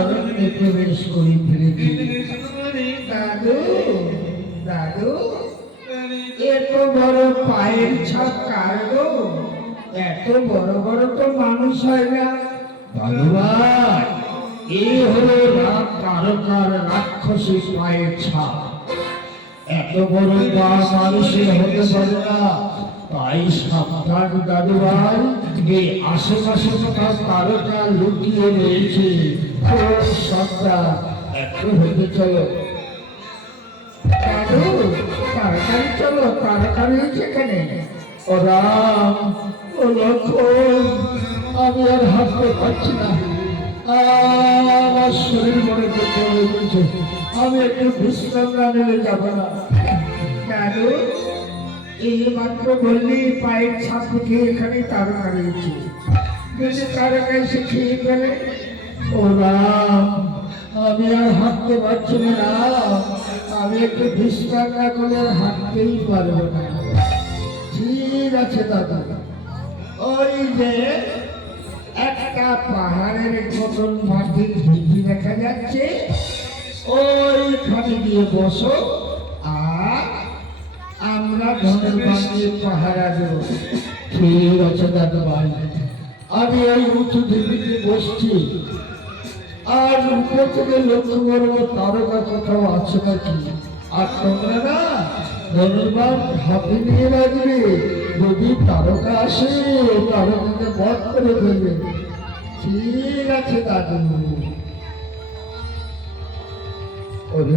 অরণ্যে প্রবেশ করি ফিরেছি দাদু দাদু এত বড় পায়ের ছাপ কার এত বড় বড় তো মানুষ হয় না ভাই এই হলো রাম তারকার রাক্ষসী পায়ের ছাপ এত বড় পা মানুষের হতে পারে না। তাই সাবধান দাদু ভাই এই আশেপাশে কোথাও তারকা লুকিয়ে রয়েছে সাবধান একটু হেঁটে চলো। তাড়াতাড়ি চলো, তাড়াতাড়ি সেখানে ও রাম, ও লক্ষ্মণ, আমি আর হাঁটতে পারছি না। আমার শরীর মনে আমি একটু বিশ্রাম না নিলে যাব না। দাদু এই মাত্র বললি পায়ের ছাপ থেকে এখানে তারকা রয়েছে যদি তারকা এসে খেয়ে ফেলে? ও রাম, আমি আর হাঁটতে পারছি না আমি একটু বিশ্রাম না করলে আর হাঁটতেই পারব না। ঠিক আছে দাদা। ওই যে একটা পাহাড়ের মতন মাটির ঢিপি দেখা যাচ্ছে। ওইখানে গিয়ে বসো। আমি ওই উঁচু বসছি আর উপর থেকে লক্ষ্য করব তারকা কোথাও আছে নাকি আর তোমরা না ধন্যবাদ হাতে নিয়ে রাখবে যদি তারকা আসে তারকাকে বধ করে দেবে ঠিক আছে দাদু ওরে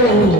Thank.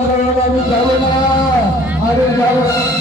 আমরা যাবো না আরে যাবো না